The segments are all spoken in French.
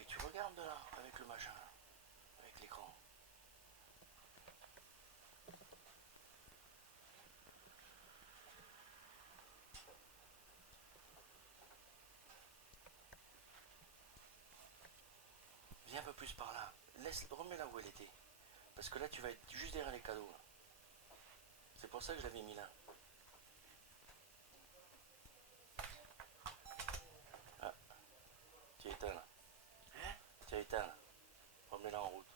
Et tu regardes de là, avec le machin, là, avec l'écran. Viens un peu plus par là. Remets-la où elle était. Parce que là, tu vas être juste derrière les cadeaux. Là. C'est pour ça que je l'avais mis là. Ah, tu as éteint là. Hein? Tu as éteint là. Remets-la en route.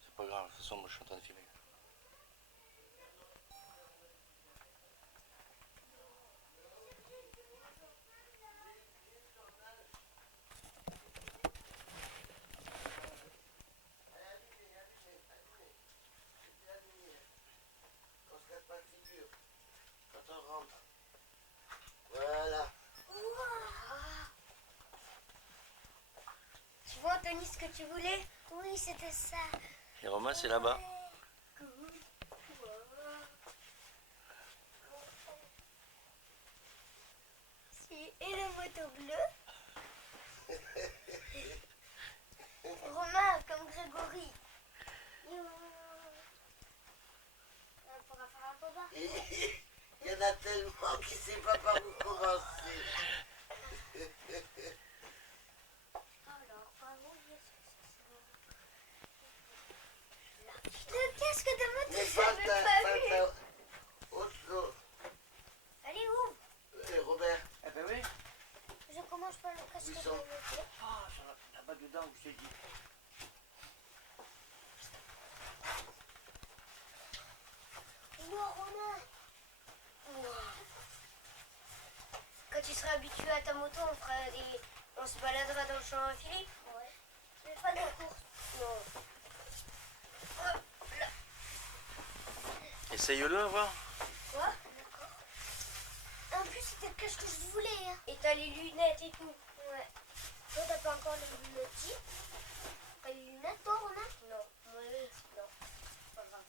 C'est pas grave, de toute façon, moi je suis en train de filmer. Voilà. Tu vois, Anthony, ce que tu voulais? Oui, c'était ça. Et Romain, c'est là-bas. Et la moto bleue? Romain, comme Grégory. On pourra faire un combat. Il y en a tellement qui ne savent pas par où commencer. Alors, bravo, Le casque de moto, Mais j'avais pas vu. Autre. Allez, ouvre. Robert, Eh ben oui. Je commence par le casque de Ils sont- moto. Ah, là-bas dedans, où je t'ai dit. Moi, Romain. Quand tu seras habitué à ta moto, on se baladera dans le champ à Philippe. Ouais. Mais pas de course. Non. Essaye-le, voir. Quoi? En plus, c'était le casque que je voulais. Hein. Et t'as les lunettes et tout. Ouais. Toi, t'as pas encore les lunettes. T'as les lunettes, toi, Romain? Non. Moi, non. Pas grave.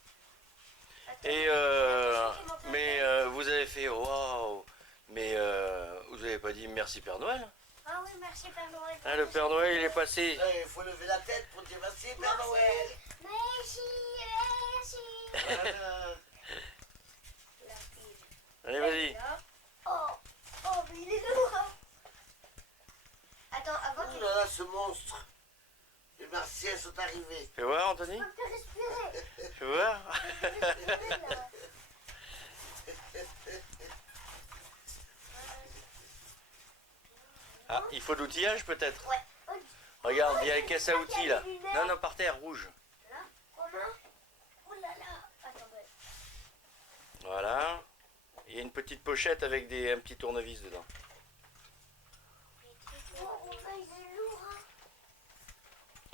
Attends. Et mais vous avez fait waouh. Mais vous avez pas dit merci Père Noël. Ah oui, merci, Père Noël. Ah, le Père Noël il est passé. il faut lever la tête pour dire merci Père Noël. Merci, merci. Voilà. La fille. Allez, vas-y. Là. Oh, mais il est lourd. Hein. Attends, avant Oh tu... là là, ce monstre. Les Martiens sont arrivés. Fais voir, Anthony. Je peux respirer. Fais voir. Là. Ah, il faut de l'outillage peut-être. Ouais. Regarde, il y a les caisses à outils là. Non, non, par terre, rouge. Là. Romain. Oh là là. Attends, ouais. Voilà. Il y a une petite pochette avec un petit tournevis dedans. Oh, Romain, il est lourd. Hein.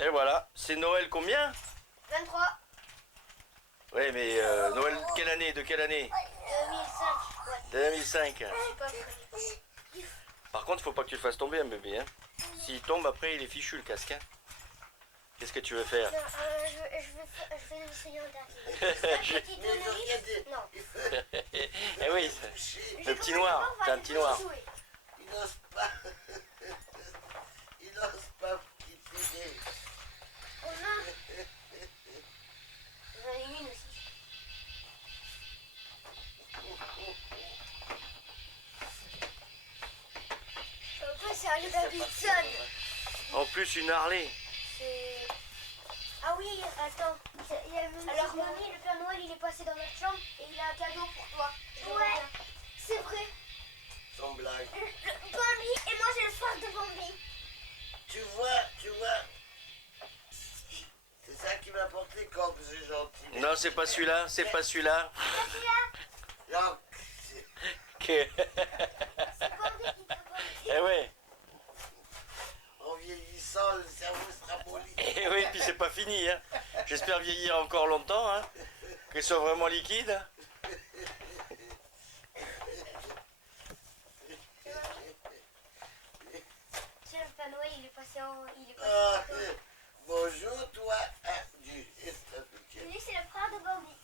Et voilà. C'est Noël combien? 23. Ouais, mais Noël quelle année? De quelle année? 2005. Ouais. 2005. Je suis pas prêt. Par contre, faut pas que tu le fasses tomber, un bébé. Hein. S'il tombe, après, il est fichu le casque. Hein. Qu'est-ce que tu veux faire? Non, je vais essayer en dernier. Je- Petit Mais il veut tournevis. rien dire. Non. Il veut Eh oui, toucher. le petit noir. C'est un petit noir. Il n'ose pas. Il n'ose pas quitter. Romain. J'en ai une aussi. Toi, c'est Harley Davidson. En plus, une Harley. C'est... Ah oui, attends. Il y a même Alors, des- mamie, le Père Noël, il est passé dans notre chambre et il a un cadeau pour toi. Ouais, c'est vrai. Sans blague. Bambi, et moi j'ai le phare de Bambi. Tu vois. C'est ça qui m'a porté quand c'est gentil. Non, c'est pas celui-là. C'est pas celui-là. Non, Que- C'est Bambi qui t'a Bambi. Eh ouais. en vieillissant, le cerveau sera molli. Eh oui, puis c'est pas fini. Hein. J'espère vieillir encore longtemps. Hein. Qu'il soit vraiment liquide. Tiens, le Père Noël, il est passé en... Il est passé Ah, en... bonjour, toi. Ah, Lui, c'est le frère de Bambi.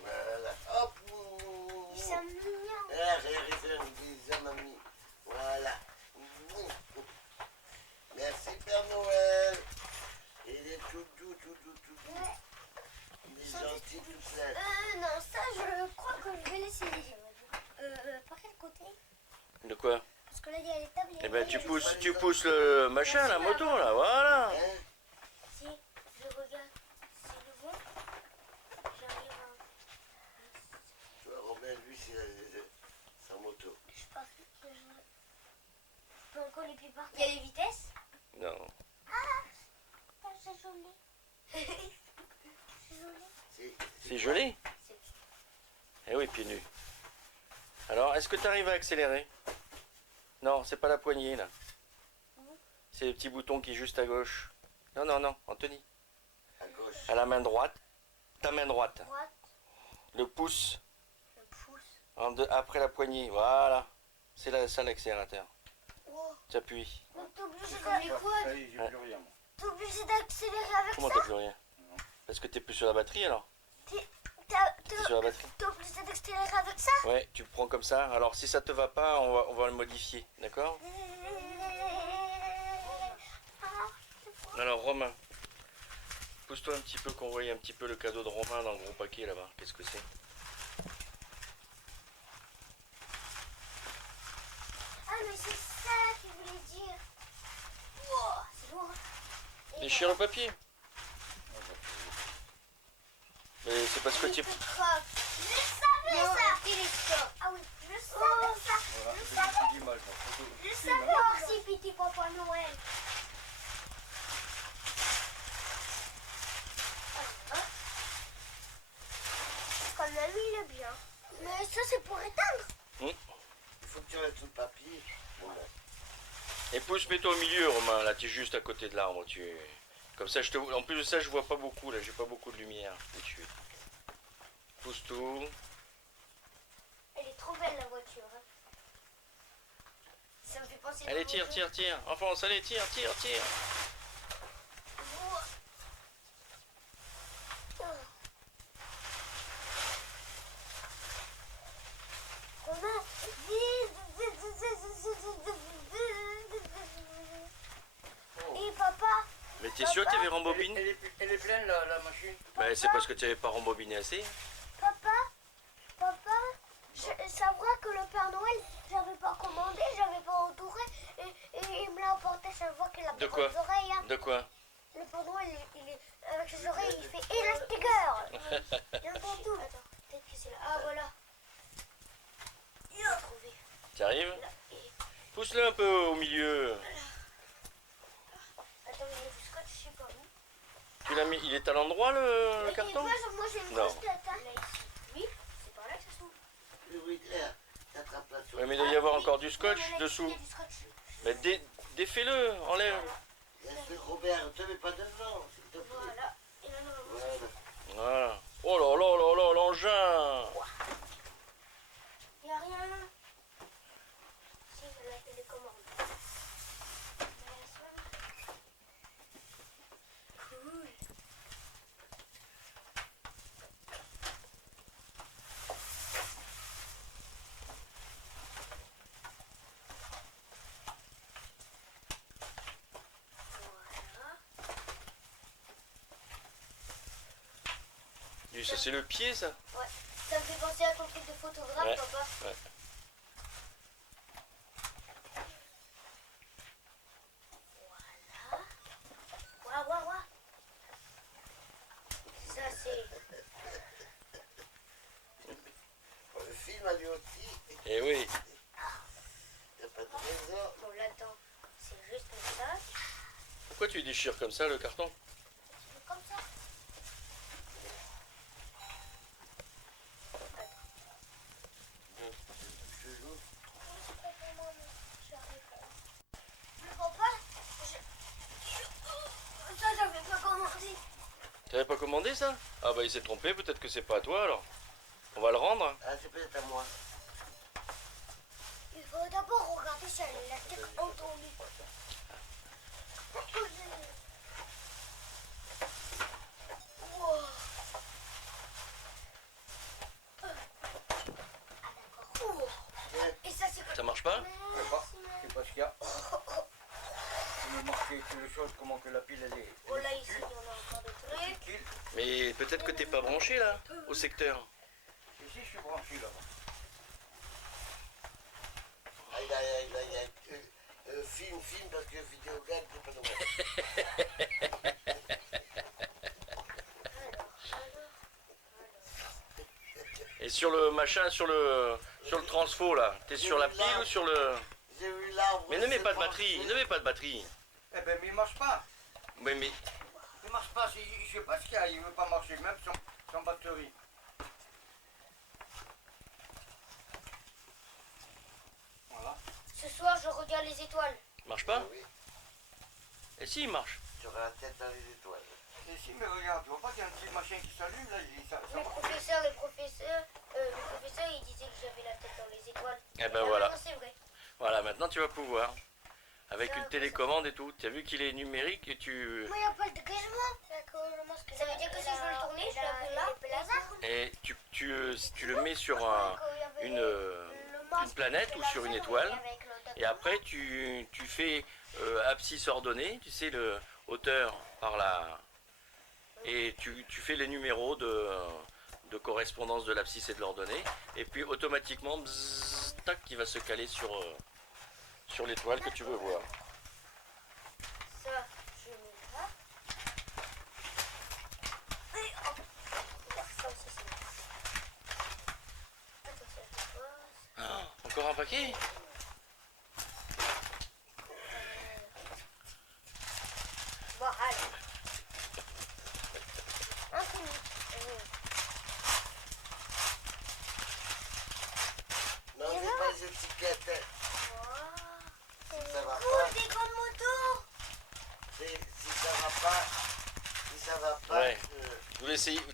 Voilà. Hop. C'est mignon. Ah, j'ai fait un bisou, mamie. Voilà. De quoi? Parce que là, il y a les tables. Eh ben tu pousses le machin, la moto là, voilà. Hein? Si je regarde, c'est le bon. J'arrive à... Tu vois, Romain, lui, c'est sa moto. Je pense que je peux encore les pieds par Il y a les vitesses. Non. Ah, c'est joli. C'est joli. C'est joli. Eh oui, pieds nus. Alors, est-ce que tu arrives à accélérer? Non, c'est pas la poignée là. C'est le petit bouton qui est juste à gauche. Non, non, non, Anthony. À gauche. À la main droite. Ta main droite. Droite, Le pouce le pouce. après la poignée. Voilà. C'est ça l'accélérateur. Oh. Tu appuies. Donc t'es obligé C'est comme les quads. Ça y est, j'ai plus rien. Moi. t'es obligé d'accélérer avec Comment ça. t'as plus rien? Parce que t'es plus sur la batterie alors? T'es sur la batterie? T'es obligé d'accélérer avec ça. Ouais, tu prends comme ça. Alors si ça te va pas, on va le modifier. D'accord? Alors Romain, pousse-toi un petit peu qu'on voie un petit peu le cadeau de Romain dans le gros paquet là-bas. Qu'est-ce que c'est? Ah mais c'est ça qu'il voulait dire. Wow, c'est lourd. Et Déchire le papier. Mais c'est parce que tu... Je savais ça. Ah oui, je savais ça. Voilà, Je c'est savais. une petite image. Moi. Je savais aussi, petit Papa Noël. Quand même, il est bien. Mais ça, c'est pour éteindre. Il faut que tu enlèves tout le papier. Voilà. Et pousse, mets-toi au milieu Romain. Là, tu es juste à côté de l'arbre. Comme ça, en plus de ça, je vois pas beaucoup. Là, j'ai pas beaucoup de lumière. Où tu es. Pousse tout. Elle est trop belle, la voiture. Hein. Ça me fait penser. Allez, tire. Enfonce, allez, tire. Romain, et papa, Mais t'es sûr que tu avais rembobiné? Elle est pleine la machine. Bah, c'est parce que tu avais pas rembobiné assez. papa, ça vrai que le Père Noël, j'avais pas commandé, j'avais pas entouré, et il me l'a apporté chaque fois qu'il a De pas quoi? les oreilles. Hein. De quoi? Le Père Noël, avec ses oreilles, il fait Elastigirl. Il entend tout. Attends, peut-être que c'est là. Ah voilà. Il a trouvé. Tu arrives? Pousse-le un peu au milieu. Attends, il y a du scotch, je sais pas où. Tu l'as mis, il est à l'endroit le Et carton? moi j'ai une Non. grosse tête. Hein. Là, ici. Oui, c'est par là que ça s'ouvre. Oui, là, t'attrapes là sur Ouais, mais il doit y avoir encore du Non, scotch mais là, dessous. Il y a du scotch. Mais défais-le, enlève. Bien sûr, Robert, ne te mets pas dedans, s'il te plaît. Voilà. Et là, non, non, Voilà. Voilà. Oh là, l'engin. il n'y a rien. Si, il y a la télécommande. Cool. Lui, ça c'est le pied ça. Ouais. Ça me fait penser à ton truc de photographe, Ouais. papa. Ouais. Waouh, waouh, waouh. Ça, c'est. Le film a lui aussi. Eh oui. Il n'y a pas de raison. Bon, là-dedans, c'est juste un sac. Pourquoi tu déchires comme ça le carton? Comme ça. Je joue. Le papa, ça, j'avais pas commandé. T'avais pas commandé ça? Ah bah il s'est trompé, peut-être que c'est pas à toi alors. On va le rendre. Ah, c'est peut-être à moi. Il faut d'abord regarder si elle est élastique entendue. Wow. Oh. Et ça, c'est Ça marche pas? Je sais pas. Je sais pas ce qu'il y a. Il me marquait quelque chose, comment que la pile elle est. Oh là, ici, il y en a encore des trucs. Pile. Mais peut-être que t'es pas branché là, au secteur. Ici je suis branché là. Aïe, aïe, il y a film parce que Vidéogag n'est pas normal. Et sur le machin, sur le transfo là, t'es sur la pile ou sur le... J'ai vu l'arbre. Mais ne mets pas de s'est batterie, penché. ne mets pas de batterie. Eh ben, mais il marche pas. Oui, mais Il marche pas, je sais pas ce qu'il y a, il veut pas marcher, même sans batterie. Voilà. Ce soir, je regarde les étoiles. marche pas. Oui, Et si, il marche. tu auras la tête dans les étoiles. Et si, mais regarde, tu vois pas qu'il y a un petit machin qui s'allume là, ça Les marche. professeurs, ils disaient que j'avais la tête dans les étoiles. Eh ben Ah, voilà. maintenant, c'est vrai. Voilà, maintenant tu vas pouvoir. Avec Ça, une télécommande et tout. Tu as vu qu'il est numérique et tu... Mais il n'y a pas de dégagement. Ça veut dire que si je veux le tourner, je l'appuie là. Et tu le mets sur une planète ou sur une étoile. Et après tu fais abscisse ordonnée, tu sais, le hauteur par là. Et tu fais les numéros de correspondance de l'abscisse et de l'ordonnée. Et puis automatiquement, bzzz, tac, qui va se caler sur l'étoile que tu veux voir. Ça, je mets là. Et hop. Ça aussi, c'est bon. Attends, ça, je pose. Ah, encore un paquet? Bon, allez. Non, c'est pas les étiquettes. Si ça va Oh, pas, des grandes motos. si ça va pas, Ouais.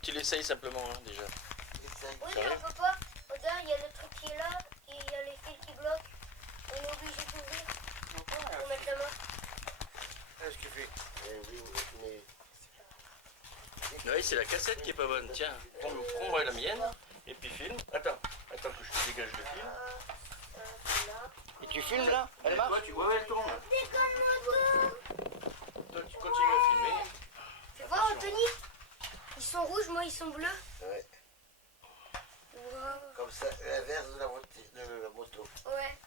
Tu l'essayes simplement hein, déjà. essaye. Oui, Ça mais on arrive peut pas. Regarde, il y a le truc qui est là, et il y a les fils qui bloquent. On est obligé d'ouvrir pour mettre la main. Qu'est-ce qu'il fait? Oui, mais Oui, c'est la cassette qui est pas bonne. Tiens, prends-moi la mienne et puis filme. Attends que je te dégage le film. Là. Et tu filmes là? Elle marche? Ouais, elle tourne. Des grandes motos. Toi, tu continues à filmer. Tu vois, Anthony? Ils sont rouges, moi, ils sont bleus. ouais, Wow. comme ça, l'inverse de la moto. Ouais.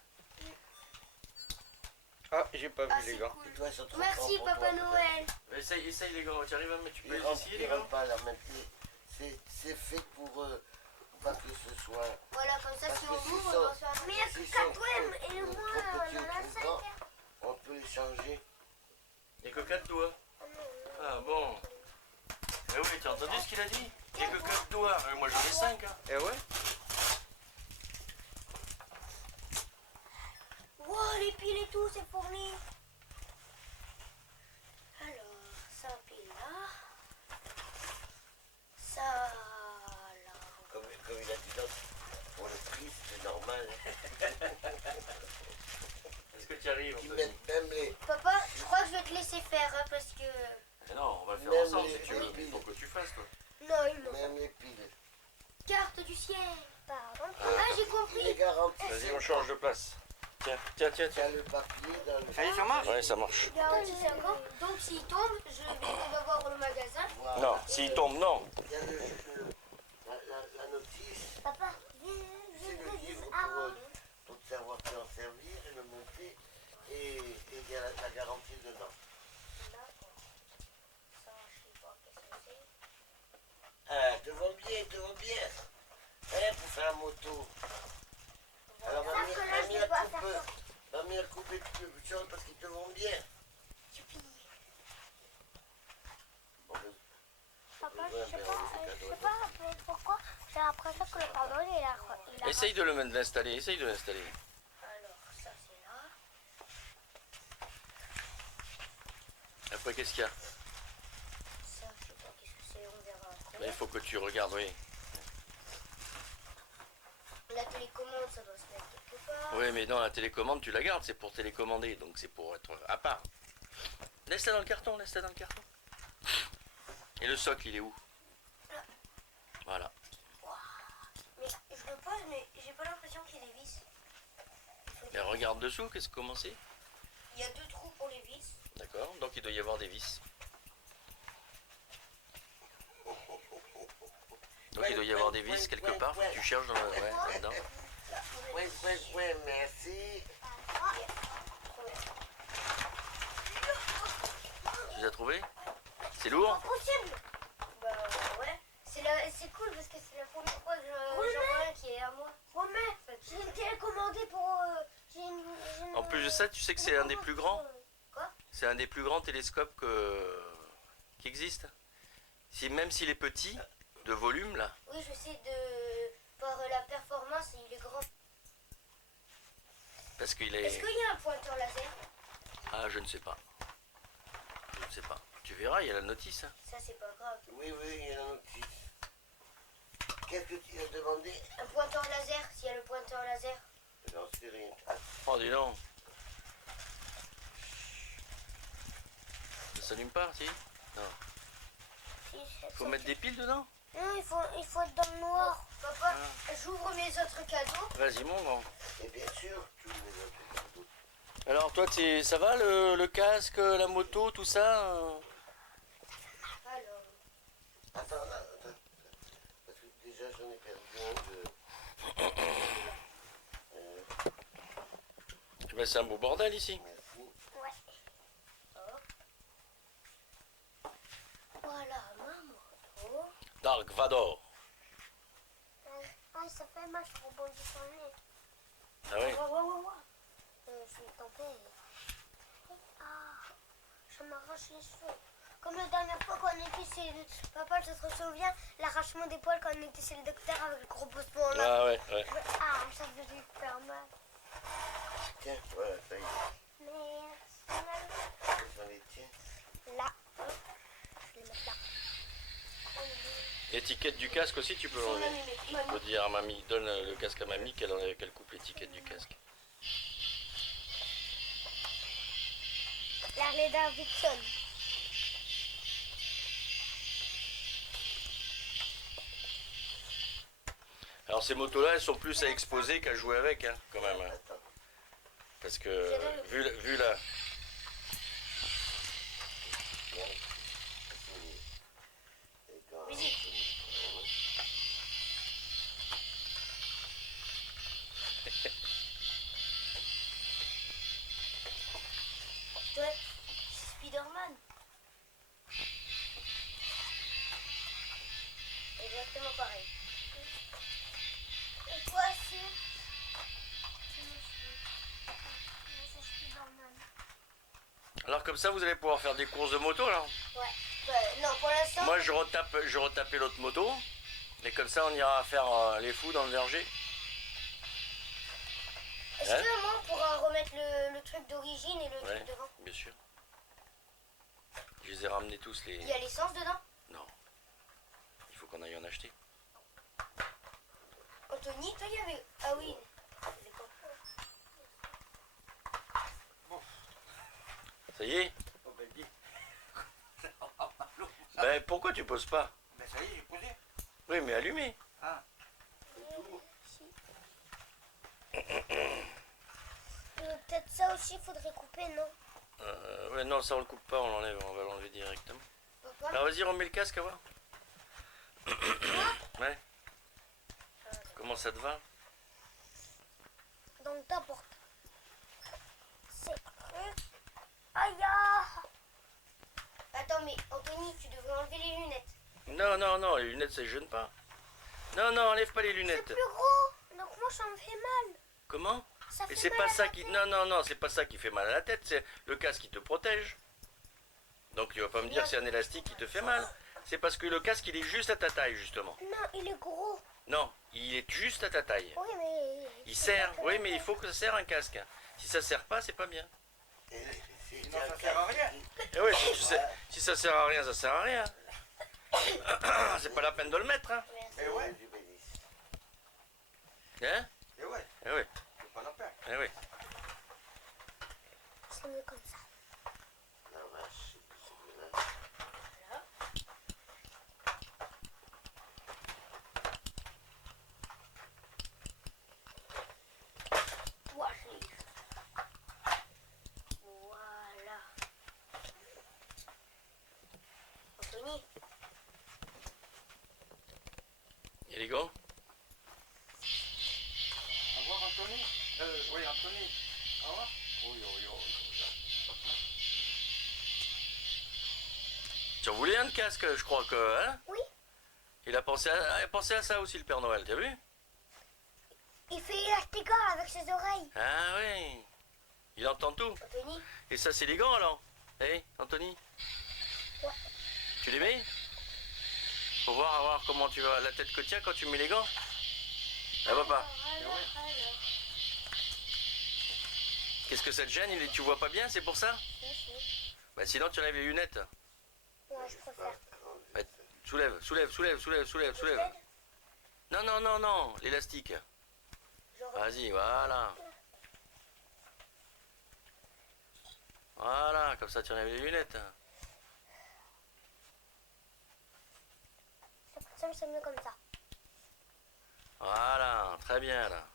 Ah, j'ai pas vu Ah, les c'est gars. cool. Et toi, ils sont trop Merci, grands pour Papa toi, Noël. Essaye les gars, tu arrives à mettre, tu peux Ils les essayer les gars? rentrent pas là maintenant. C'est fait pour pas que ce soit. Voilà, comme ça, Parce si que on s'ils ouvre, sont- on va se faire Mais il n'y a S'ils que sont 4 trop- et moi, trop on petits en ou a trop 5. grands, on peut les changer. Il n'y a que 4 doigts. Ah bon. Eh oui, tu as entendu ce qu'il a dit? Il n'y a que 4 doigts. Moi j'en ai 5. Hein. Eh ouais? Wow, les piles et tout, c'est fourni. Alors, ça pile là. Ça là. Comme il a dit l'autre, pour le prix, c'est normal. Est-ce que tu arrives Ils Anthony? mettent même les. Papa, je crois que je vais te laisser faire, hein, parce que... Mais non, on va le faire Même ensemble les- si tu veux. les Il piles. faut que tu fasses toi. Non, il me Même les piles. carte du ciel. Pardon. Ah, j'ai Il est compris. garanti. Vas-y, on change de place. Tiens. Tu as le papier dans le. Ça y est, ça marche? Ouais, ça marche. Garantie 5 ans. Donc, s'il tombe, on va voir le magasin. Voilà. Non, s'il tombe, non. Il y a la notice, Papa, c'est le livre pour te savoir t'en servir et le monter. Et il y a la garantie dedans. Ça, je sais pas qu'est-ce que c'est. Ah, te vends bien. Hein, pour faire la moto. Alors, Sauf que là, je mamie vais a pas coupé, faire mamie a coupé toutes les choses parce qu'ils te vont bien. Bon, Papa, je sais pas pourquoi j'ai l'impression que le pardon il a Essaye de l'installer, essaye de l'installer. Alors, ça, c'est là. Après, qu'est-ce qu'il y a? Ça, je sais pas qu'est-ce que c'est, on verra après. Il faut que tu regardes, oui. La télécommande, ça doit se mettre quelque part. Oui, mais dans la télécommande, tu la gardes, c'est pour télécommander, donc c'est pour être à part. Laisse-la dans le carton, laisse-la dans le carton. Et le socle, il est où? Voilà. Mais je le pose, mais j'ai pas l'impression qu'il y ait des vis. Mais regarde dessous, comment c'est? Il y a 2 trous pour les vis. D'accord, donc il doit y avoir des vis. Donc il doit y avoir des vis quelque part, faut que tu cherches dans la... Ouais, là-dedans. ouais, merci. C'est lourd? Impossible. Bah ouais. C'est cool parce que c'est la première fois que Oui, j'en vois un qui est à moi. Romain, j'ai une télécommandée pour... En plus de ça, tu sais que c'est un des plus grands? Quoi? C'est un des plus grands télescopes qui existe. Même s'il est petit, de volume là. Oui, je sais par la performance, il est grand. Parce qu'il Est-ce est... qu'il y a un pointeur laser? Ah, je ne sais pas. Je ne sais pas. Tu verras, il y a la notice. Hein. Ça, c'est pas grave. Oui, oui, il y a un notice. Qu'est-ce que tu as demandé? Un pointeur laser, s'il y a le pointeur laser. J'en sais rien. Ah, Oh, dis donc. Ça s'allume pas, si? Non. Faut mettre des piles dedans? Non, il faut être dans le noir. Papa, j'ouvre mes autres cadeaux. Vas-y, mon grand. et bien sûr, tous les autres cadeaux. Alors, toi, ça va le casque, la moto, tout ça? Alors, Attends, parce que déjà j'en ai perdu un de... Eh ben, c'est un beau bordel ici. Merci. voilà ma moto. Dark Vador. Ah, ça fait mal, je rebondis sur le nez. Ah oui? Je suis tombée. Ah, je m'arrache les cheveux. Comme la dernière fois qu'on était chez papa, je te souviens, l'arrachement des poils quand on était chez le docteur avec le gros poussement là. Ah ouais, ouais. Ah, ça faisait super mal. Tiens, voilà, ça y est. Mais J'en ai, tiens. là, je vais les mettre là. L'étiquette du casque aussi, tu peux l'enlever. Tu peux dire à mamie, donne le casque à mamie qu'elle coupe l'étiquette du casque. L'Harley Davidson. Alors ces motos-là, elles sont plus à exposer qu'à jouer avec, hein, quand même. Hein. Attends. Parce que, vu la... Toi, Spider-Man. Exactement pareil. Et toi aussi. Alors comme ça, vous allez pouvoir faire des courses de moto, alors. Non, pour l'instant. Moi, je retapais l'autre moto. Et comme ça, on ira faire les fous dans le verger. Est-ce Hein? que maman pourra remettre le truc d'origine et le Ouais, truc devant? bien sûr. Je les ai ramenés tous les... Il y a l'essence dedans? Non. Il faut qu'on aille en acheter. Anthony, toi, il y avait. Ah oui. Ça y est? Oh, ben dis. Ben, pourquoi tu poses pas? Ben ça y est, j'ai posé. Oui, mais allumé. Ah, Peut-être ça aussi, il faudrait couper, non? Ouais, non, ça on le coupe pas, on l'enlève, on va l'enlever directement. Papa? Alors vas-y, remets le casque à voir. Ouais. Comment ça te va? Donc ta porte. C'est aïe ah. Attends, mais Anthony, tu devrais enlever les lunettes. Non, non, non, les lunettes ça gêne pas. Non, non, enlève pas les C'est lunettes. plus gros. Donc moi, ça me fait mal. Comment? Ça Et fait c'est mal pas à ça la qui... tête. Non, non, non, c'est pas ça qui fait mal à la tête, c'est le casque qui te protège. Donc tu vas pas me dire que c'est un élastique qui te fait mal. C'est parce que le casque il est juste à ta taille justement. Non, il est gros. Non, il est juste à ta taille. Oui, mais... Il sert, oui mais il faut que ça sert un casque. Si ça sert pas, c'est pas bien. sinon ça sert à rien. Et ouais, si ça sert à rien, ça sert à rien. C'est pas la peine de le mettre, hein. Eh ouais, Hein? eh ouais, Eh ouais, c'est pas la peine. eh ouais. C'est mieux comme ça. La vache, c'est là. Voilà. Anthony, Il est grand? Au revoir Anthony. Oui Anthony. Au revoir. Oui, oui, oui. Tu en voulais un de casque, je crois que, hein? Oui. Il a pensé à ça aussi, le Père Noël, t'as vu? Il fait élastigant avec ses oreilles. Ah oui. Il entend tout. Anthony, Et ça, c'est les gants, alors? Eh, Anthony? Ouais. Tu les mets? Faut voir comment tu vas la tête que tiens quand tu mets les gants. Ah, papa. alors. Qu'est-ce que ça te gêne? Tu vois pas bien, c'est pour ça? Merci. Bah sinon, tu enlèves les lunettes. Ouais, je préfère. Bah, soulève. Non, l'élastique. Vas-y, voilà. Voilà, comme ça tu enlèves les lunettes. C'est pour ça que c'est mieux comme ça. Voilà, très bien là.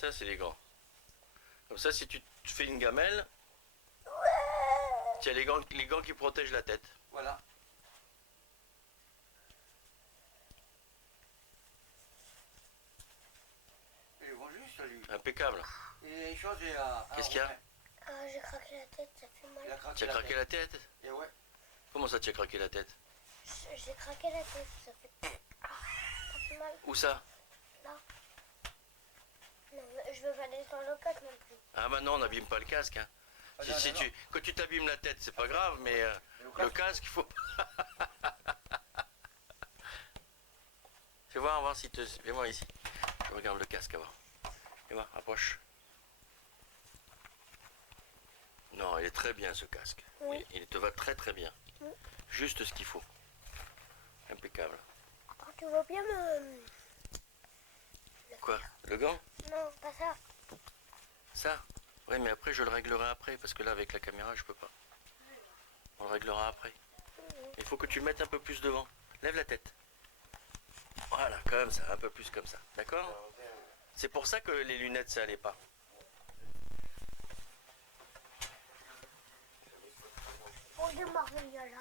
Ça, c'est les gants. Comme ça, si tu te fais une gamelle, tu as les gants qui protègent la tête. Voilà. Ils vont juste, lui. Impeccable. Et changé à. Qu'est-ce qu'il y a? J'ai craqué la tête, ça fait Il a mal. craqué Tu as craqué la tête? Et ouais. Comment ça, tu as craqué la tête? J'ai craqué la tête, ça fait mal. Où ça? Là. Non, mais je veux pas descendre le casque non plus. Ah bah non, on n'abîme pas le casque. Hein. Ah, non, non, non. Quand tu t'abîmes la tête, c'est pas grave, mais le casque, il faut pas. Fais voir si te... Viens voir ici. Je regarde le casque avant. Viens voir, approche. Non, il est très bien ce casque. Oui. Il te va très très bien. Oui. Juste ce qu'il faut. Impeccable. Oh, tu veux bien me... Quoi? Le gant? Non, pas ça. Ça? Oui, mais après je le réglerai après, parce que là avec la caméra je peux pas. On le réglera après. Il faut que tu le mettes un peu plus devant. Lève la tête. Voilà, comme ça, un peu plus comme ça. D'accord? C'est pour ça que les lunettes ça allait pas. On démarrer là.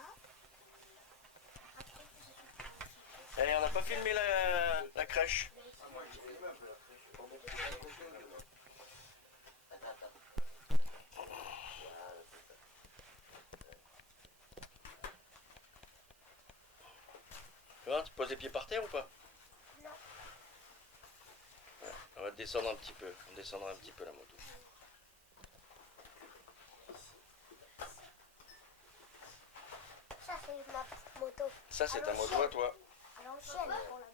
Allez, on n'a pas filmé la crèche. Tu vois, tu poses les pieds par terre ou pas? Non. Ouais, on va descendre un petit peu. On descendra un petit peu la moto. Ça, c'est ma moto. Ça, c'est ta moto à toi. À l'ancienne.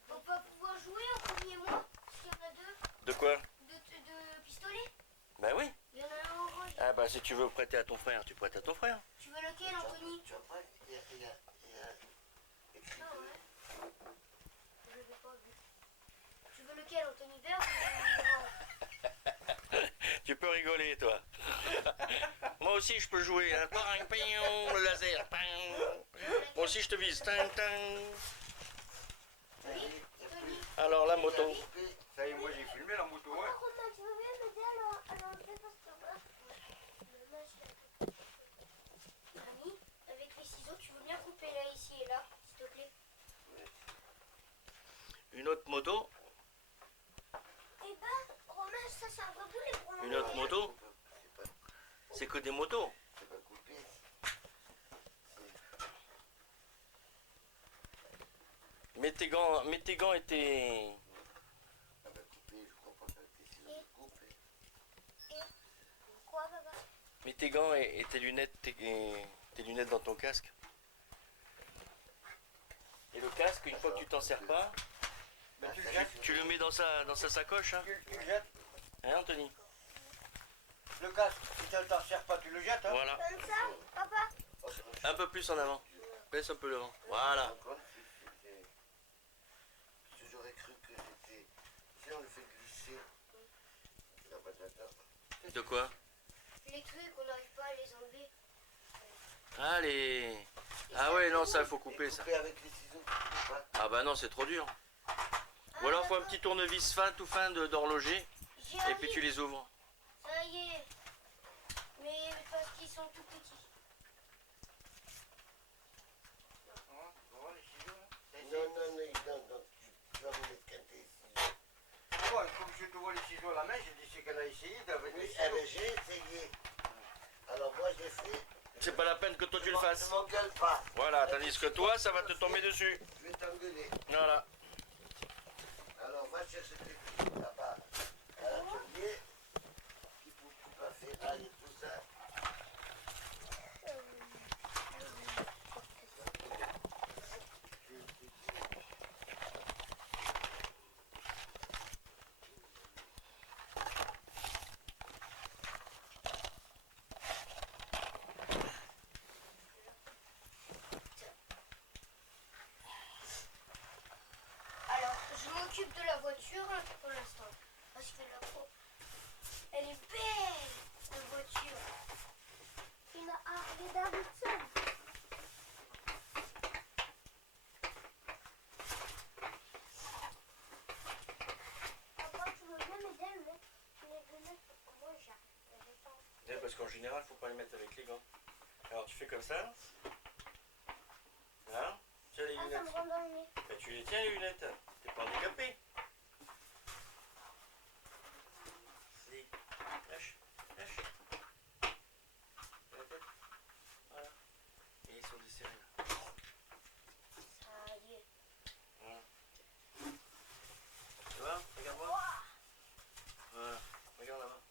On va pouvoir jouer Anthony et moi, s'il y en a deux, De quoi? de pistolets. Ben oui. Il y en a un orange. Ah bah si tu veux prêter à ton frère, tu prêtes à ton frère. Tu veux lequel, Anthony? Tu vois pas, il y a écrit Ah ouais. Je l'ai pas vu. Tu veux lequel, Anthony? Vert ou orange? Tu peux rigoler, toi. Moi aussi, je peux jouer. Hein. Le laser. Moi aussi, je te vise. Tang, tang. Anthony, Alors, la moto. Ça y est, moi j'ai filmé la moto, ouais. Romain, tu veux bien m'aider à l'enlever parce que... Ami, avec les ciseaux, tu veux bien couper là, ici et là, s'il te plaît? Une autre moto. Eh ben, Romain, ça c'est un vrai boulet pour Une autre moto. C'est que des motos. c'est pas coupé. Mets tes gants et tes... Ah bah coupé, je crois pas qu'avec les ciseaux c'est coupé. Quoi, papa? Mets tes gants et tes lunettes, tes lunettes dans ton casque. Et le casque, une fois que tu t'en sers pas, Mais tu le jettes. tu le mets dans sa sacoche. Hein, Tu le jettes. hein Anthony? Le casque, si tu ne t'en sers pas, tu le jettes. Hein. Voilà. Comme ça, papa? Un peu plus en avant. Baisse un peu le vent. Voilà. Encore, parce que j'aurais cru que c'était... Tu sais, on le fait glisser. La patata. De quoi? Les trucs, on n'arrive pas à les enlever. Allez. Ah ouais, non, ça, il faut couper ça. Couper avec les ciseaux, tu peux pas. Ah bah non, c'est trop dur. Ou alors, faut un petit tournevis fin, tout fin d'horloger. J'y Et arrive. puis tu les ouvres. Ça y est. Mais parce qu'ils sont tout petits. comme les quintés ici. Bon, comme je te vois les ciseaux à la main, j'ai dit c'est qu'elle a essayé avec Oui, les eh ciseaux. ben, j'ai essayé. Alors moi je l'ai fait. C'est pas la peine que toi tu le fasses. Ne m'engueule pas. Voilà, tandis que toi, ça va te tomber dessus. Je vais t'engueuler. Voilà. Alors va chercher tes filles là-bas à l'atelier. Qui pour couper la ferraille et tout ça. Alors, je m'occupe de la voiture pour l'instant. Parce que la peau, elle est belle, la voiture. Il a arrêté Davidson. Papa, tu veux bien m'aider à mettre les lunettes pour que moi j'arrive pas. Ouais, parce qu'en général, faut pas les mettre avec les gants. Alors tu fais comme ça. Là. Tu as les Ah, ça lunettes. me rend dans le nez. Mais tu les tiens les lunettes. T'es pas handicapé. Si. Lâche. Lâche. La tête. Voilà. Et ils sont desserrés là. Ça y est. Voilà. Tu vois? Regarde-moi. Voilà. Regarde là-bas.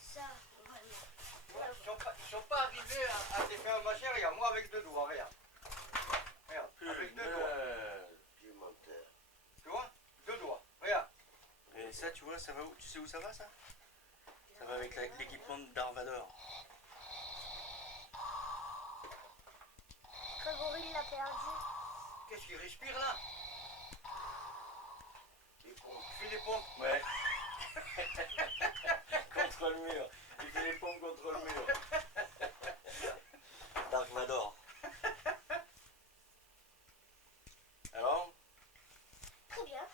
Ça, on va le mettre. Ouais, ils sont pas arrivés à défaire ma chère, regarde, moi avec deux doigts, regarde. Regarde, avec deux doigts. Tu es menteur. Tu vois? Deux doigts, regarde. Et ça, tu vois, ça va où? Tu sais où ça va, ça? Ça va avec l'équipement de Darvador. Grégory l'a perdu. Qu'est-ce qu'il respire là? Les pompes. Tu fais des pompes. Ouais. Contre le mur. Il fait les pompes contre le mur. Dark Vador. Alors? Très bien.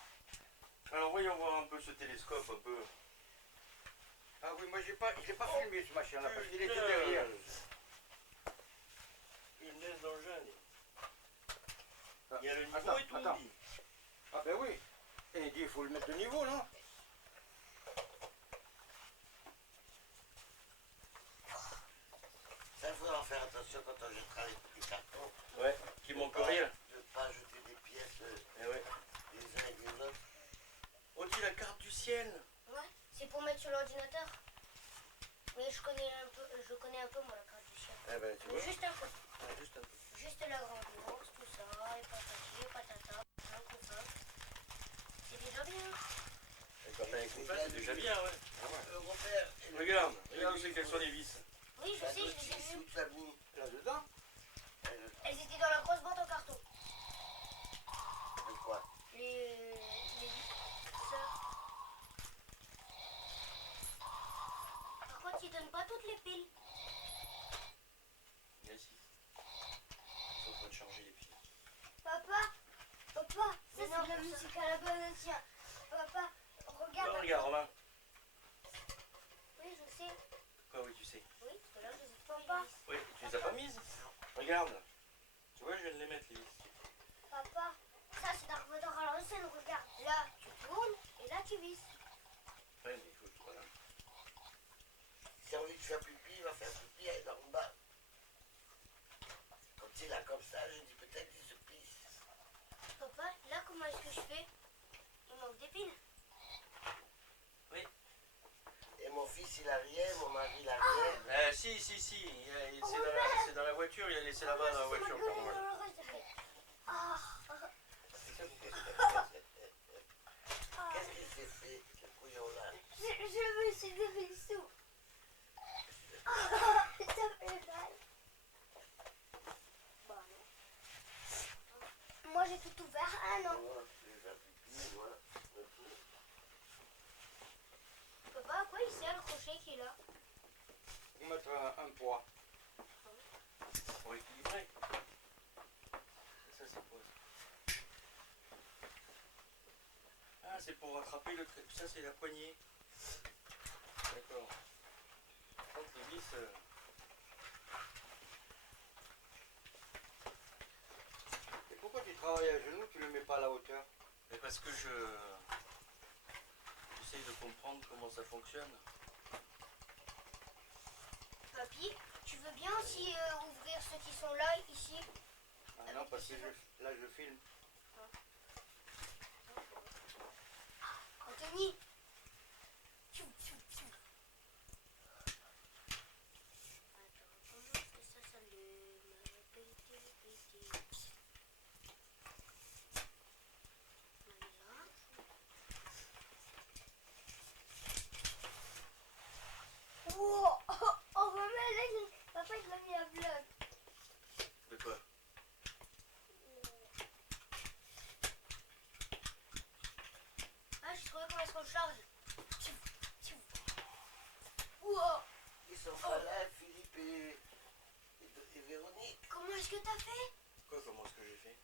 Alors voyons voir un peu ce télescope, un peu. Ah oui, moi je l'ai pas filmé ce machin là parce qu'il était derrière. Une laisse dans le jeune. Ah, Il y a le niveau attends, et tout. attends. dit. Ah ben oui. Et il dit il faut le mettre de niveau, non? Ça, il faudra faire attention quand on jettera les petits cartons. Ouais, qui manque rien. De ne pas jeter des pièces Eh ouais. les uns et les autres. On dit la carte du ciel. Ouais, c'est pour mettre sur l'ordinateur. Mais je connais un peu moi la carte du ciel. Eh ben tu Mais vois. juste un peu. Ouais, juste un peu. Juste la grandeur, tout ça, et patati, et patata, un copain. C'est déjà bien. Et quand t'as un copain, c'est déjà bien, ouais. Robert, Regarde, regarde où c'est qu'elles sont les vis. Oui, je sais, je les ai vues. Où tu as mis Là-dedans? Elles étaient dans la grosse boîte en carton. de quoi? Les sœurs. Par contre, ils donnent pas toutes les piles. Viens ici. Ils sont en train de changer les pieds. Papa, ça Mais c'est non, de la ça. musique à la bonne tiens. Papa, regarde. Alors, regarde, Romain. Oui, je sais. Quoi, oui, tu sais. Oui, parce que là, je les ai pas Papa. mises. Oui, tu les as pas mises. Regarde. Tu vois, je viens de les mettre, les vis. Papa, ça c'est Dark Vador à l'ancienne, regarde. Là, tu tournes et là, tu vises. Ouais, mais il faut que voilà. Si il a envie de faire pipi, il va faire pipi, elle est en bas. Quand il a comme ça, je dis peut-être qu'il se pisse. Papa, là, comment est-ce que je fais? Il manque des piles. Oui. Et mon fils, il a rien, mon mari, il a rien. Si. C'est dans la voiture, il a laissé là-bas dans la voiture. Pour moi. C'est ça, Qu'est-ce qu'il s'est fait, ce couillon-là? Je me suis fait le sou. Ça fait mal. Bah, non. Moi j'ai tout ouvert. Ah non. Moi, je fais pipi, moi, le tout. Papa, à quoi il sert le crochet qui est là? Pour mettre un poids. pour équilibrer. Et ça, c'est quoi ça? Ah, c'est pour rattraper le trait. Ça, c'est la poignée. D'accord. Par contre, les vis. travailles à genoux, tu le mets pas à la hauteur. Mais parce que j'essaye de comprendre comment ça fonctionne. Papy, tu veux bien aussi ouvrir ceux qui sont là, ici? Ah non, parce que là je filme. Anthony. Tchou, tchou, tchou. Attends, comment est-ce que ça s'allume? Pété, pété. Voilà. Wow. Oh, maman, là, papa, il m'a mis un bloc. De quoi? Ah, j'ai trouvé comment est-ce qu'on charge. Tchou, tchou. Wow. Ils sont pas là, Philippe et Véronique. Comment est-ce que t'as fait? Quoi, comment est-ce que j'ai fait?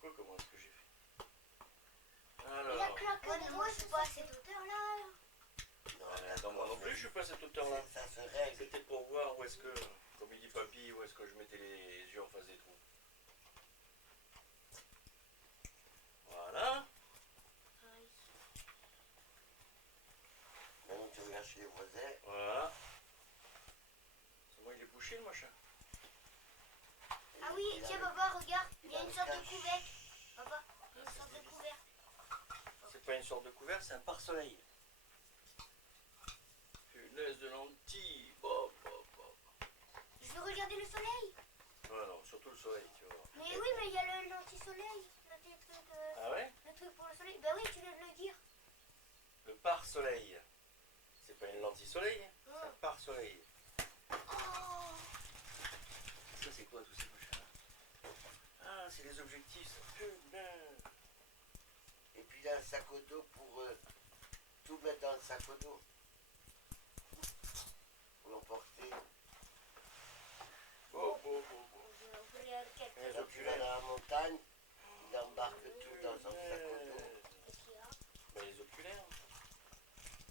Quoi, comment est-ce que j'ai fait? Il a Alors, claqué Ouais, des mais doigts, moi, je suis c'est pas à ça. cette hauteur-là. non, moi non plus, je suis pas à cette hauteur-là. Ça se règle. C'était pour voir où est-ce que, comme il dit papy, où est-ce que je mettais les yeux en face des trous. Voilà. Maintenant, tu regardes chez les voisins. Voilà. C'est moi, il est bouché le machin. Ah oui, Il a tiens, le- papa, regarde. Il y a a une le sorte de cache. couvercle. Papa, il y a une sorte de couvercle. C'est pas une sorte de couvert, c'est un pare-soleil. Punaise de lentilles. Bon. Je veux regarder le soleil. Ouais, non, surtout le soleil, tu vois. Mais oui, mais il y a l'anti-soleil. Ah ouais? Le truc pour le soleil. Ben oui, tu viens de le dire. Le pare-soleil. C'est pas une lentille soleil, c'est un pare-soleil. Oh. Ça, c'est quoi tous ces machins-là? Ah, c'est les objectifs, ça. Punaise. Et puis il a un sac au dos pour tout mettre dans le sac au dos. Pour l'emporter. Bon. On peut aller à quel Les Quand tu vas oculaires. dans la montagne, il embarque tout dans son sac au dos. qu'est-ce qu'il y a? Ben, les oculaires.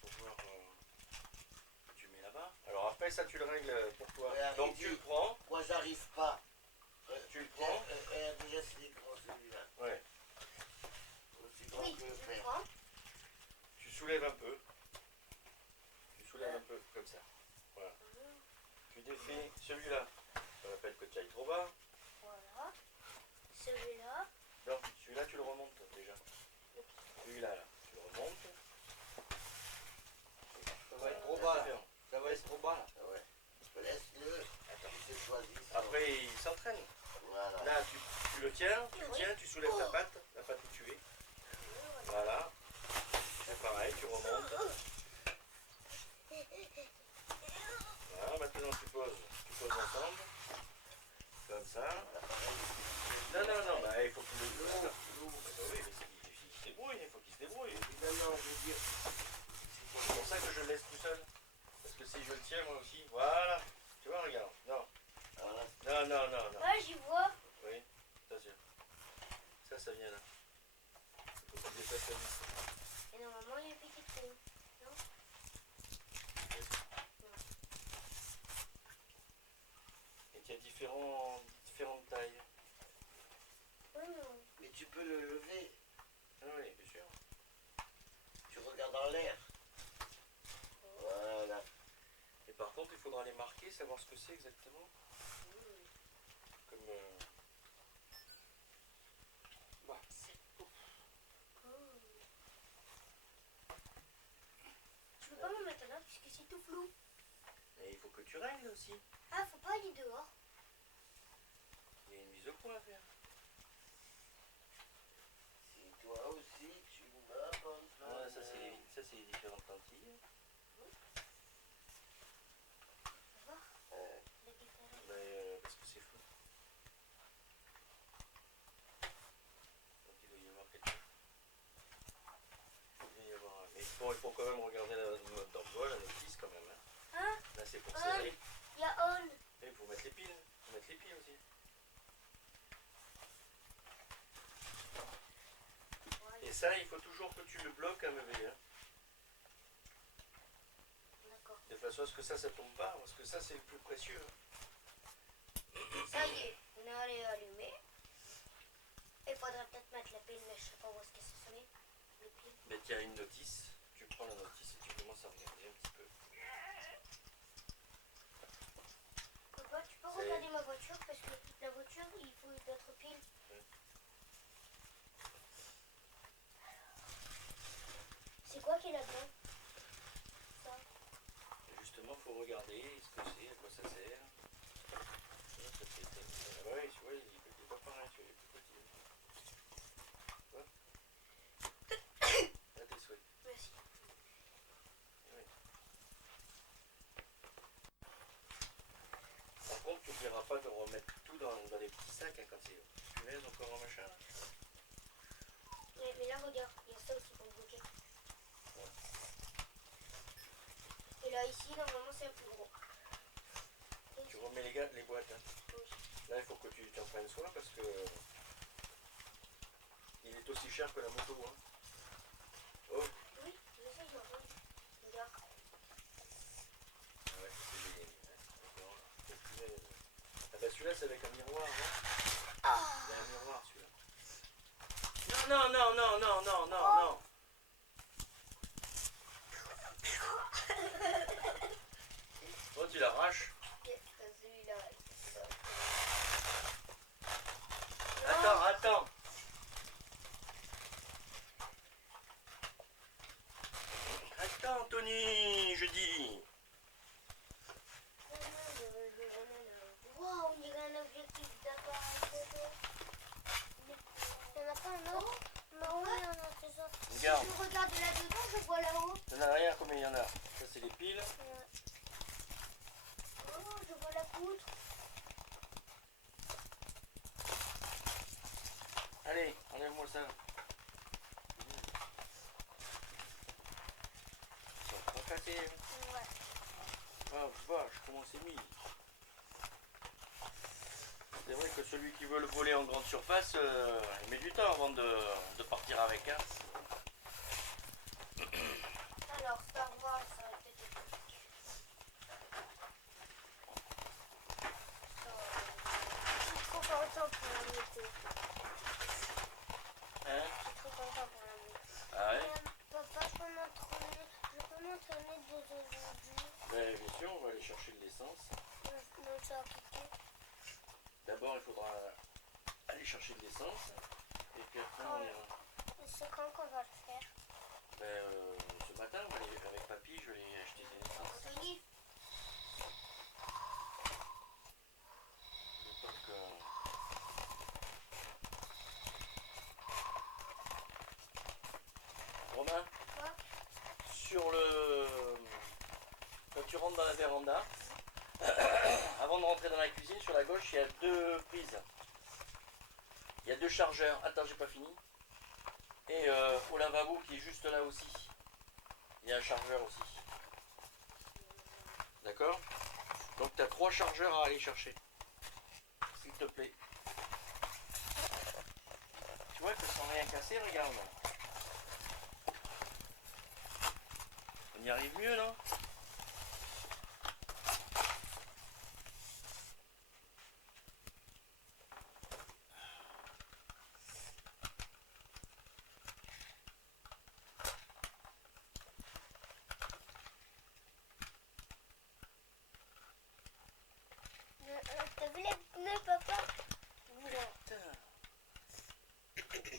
Pour voir que tu mets là-bas. Alors après, ça, tu le règles pour toi. Ouais, Donc il tu dit- le prends. Moi, j'arrive pas. Tu le prends. Déjà, c'est les grands celui-là. Ouais. Aussi grand Oui, que le je père. prends. Tu soulèves un peu. Tu soulèves un peu, comme ça. Voilà. Tu défais celui-là. Ça rappelle que tu ailles trop bas. Voilà. Celui-là. Non, celui-là, tu le remontes déjà. Celui-là, là, tu le remontes. Ça va être trop bas là. Ça va être trop bas là. Ah ouais. Laisse-le. Il s'est choisi. ça. Après, il s'entraîne. Voilà. Là, tu le tiens, tu soulèves ta patte est tuée. Voilà. C'est pareil, tu remontes. Voilà, maintenant tu poses ensemble. Comme ça. Non, bah, il faut qu'il le dise. Bah, oui, mais il se débrouille, il faut qu'il se débrouille. Non, je veux dire. C'est pour ça que je le laisse tout seul. Parce que si je le tiens moi aussi, voilà. Tu vois, regarde. Non. Voilà. Non. Là, j'y vois. Oui, attention. Ça vient là. Il faut que tu déplaces la vis. Et normalement, il y a un petit trou. Non? Et qu'il y a différentes tailles. Oui, non. Mais tu peux le lever. Ah oui, bien sûr. Tu regardes en l'air. Voilà. Et par contre, il faudra les marquer, savoir ce que c'est exactement. Comme... Bah, Je peux pas me mettre là puisque c'est tout flou. mais il faut que tu règles aussi. Ah, faut pas aller dehors. Il y a une mise au point à faire. Si toi aussi tu m'abandonnes. Ah, ça c'est les différentes lentilles. La guitare. Parce que c'est flou. Donc il doit y avoir quelque chose. Il doit y avoir un... Mais il faut quand même regarder la note d'emploi, la notice quand même. Hein. Hein? Là c'est pour Ah. serrer. Il y a on. Et il faut mettre les piles. Il faut mettre les piles aussi. Et ça, il faut toujours que tu le bloques à bébé. Hein. D'accord. De façon à ce que ça tombe pas, parce que ça c'est le plus précieux. Hein. Ça y est, on On est allumé. Il faudrait peut-être mettre la pile, mais je sais pas où est-ce que ça se met. Le pile. Mais il y a une notice, tu prends la notice et tu commences à regarder un petit peu. Papa, tu peux C'est- regarder ma voiture parce que la voiture, il faut d'autres piles. Ouais. C'est quoi qu'il a dedans? Ça. Et justement, il faut regarder ce que c'est, à quoi ça sert. Ça fait- Ah ouais, tu vois, il est pas pareil, tu vois, il est plus petit. Tu vois? À tes souhaits. Merci. Par contre, tu n'oublieras pas de remettre tout dans les petits sacs hein, quand c'est punaise encore en machin. Mais là, regarde, il y a ça aussi pour bloquer. Et là, ici, normalement, c'est un plus gros. Tu remets les boîtes. Hein. Oui. Là, il faut que tu t'en prennes soin parce que il est aussi cher que la moto. Hein. Oh, Oui, je sais, je vois. Regarde. ah ouais, c'est génial. D'accord. Oh, punaise. Ah bah celui-là, c'est avec un miroir. Hein. Il y a un miroir celui-là. Non, non, non, non, non, non, non, non. Bon, tu l'arraches. Celui-là. Attends, attends. Attends, Tony, je dis. Wow, on dirait un objectif d'appareil. Il n'y en a pas un autre? Non, oui, il y en a, c'est ça. Regarde, Si je regarde là-dedans, je vois là-haut. ça n'a rien comme il y en a. Ça, c'est les piles. Oh, je vois la poutre. Allez, enlève-moi ça. Ils sont pas cassés. Hein. Ouais. Ah, vache, comment c'est mis. C'est vrai que celui qui veut le voler en grande surface, il met du temps avant de partir avec. Hein. Alors, Star Wars, ça va peut-être être Je suis trop content pour la moto. Hein? Je suis trop content pour la moto. Ah ouais? Papa, je peux m'entraîner dès aujourd'hui. Ben, bien sûr, on va aller chercher de l'essence. Non, ça a quitté. D'abord, il faudra aller chercher de l'essence. Et puis après, on ira. C'est quand qu'on va le faire? Ben, ce matin, on va aller avec papy, je vais aller acheter des essences. Tony. Donc, Romain, Quoi? sur le... Quand tu rentres dans la véranda, avant de rentrer dans la cuisine, sur la gauche, il y a deux prises. Il y a deux chargeurs. Attends, j'ai pas fini. Et au lavabo qui est juste là aussi. Il y a un chargeur aussi. D'accord? Donc tu as trois chargeurs à aller chercher. S'il te plaît. Tu vois que sans rien casser, regarde. On y arrive mieux, non? T'as vu les pneus, papa? Putain.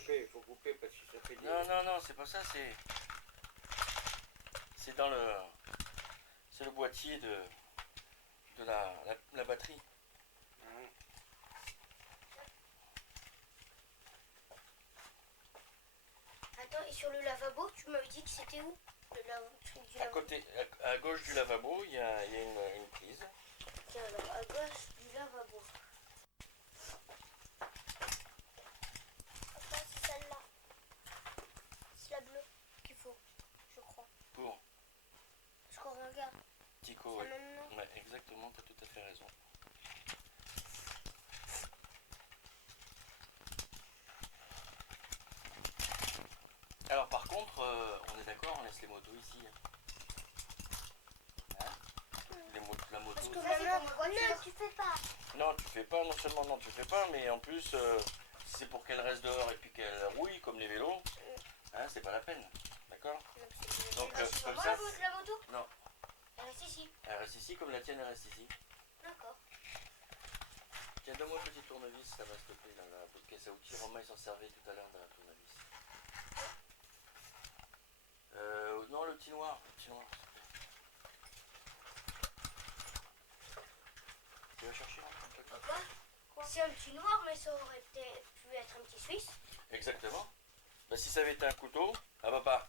Il faut couper parce que ça fait des... Non, non, non, c'est pas ça, c'est... C'est dans le... C'est le boîtier de la batterie. Hein. Attends, et sur le lavabo, tu m'avais dit que c'était où? Le truc du À lavabo. côté, à gauche du lavabo, il y a une prise. Tiens, alors, à gauche du lavabo. Papa, c'est celle-là. C'est la bleue qu'il faut, je crois. Pour Je crois, regarde. Tico, C'est ouais. le même nom. Ouais, exactement, t'as tout à fait raison. Alors par contre, on est d'accord, on laisse les motos ici. Hein. Les motos la moto. Parce que Ça, c'est maman, pour ma voiture. non, tu fais pas. Non, tu fais pas, non seulement non, tu fais pas, mais en plus, si c'est pour qu'elle reste dehors et puis qu'elle rouille comme les vélos, hein, c'est pas la peine. D'accord? Donc, C'est comme pas ça, la moto? non. Elle reste ici. Elle reste ici comme la tienne, elle reste ici. D'accord. Tiens, donne-moi un petit tournevis, ça va, s'il te plaît, dans la petite caisse à outils. Romain, il s'en servait tout à l'heure dans la tournevis. Non, le petit noir, le petit noir, s'il te plaît. Tu vas chercher un truc? Papa, c'est un petit noir, mais ça aurait peut-être pu être un petit suisse. Exactement. Bah, si ça avait été un couteau, ah papa.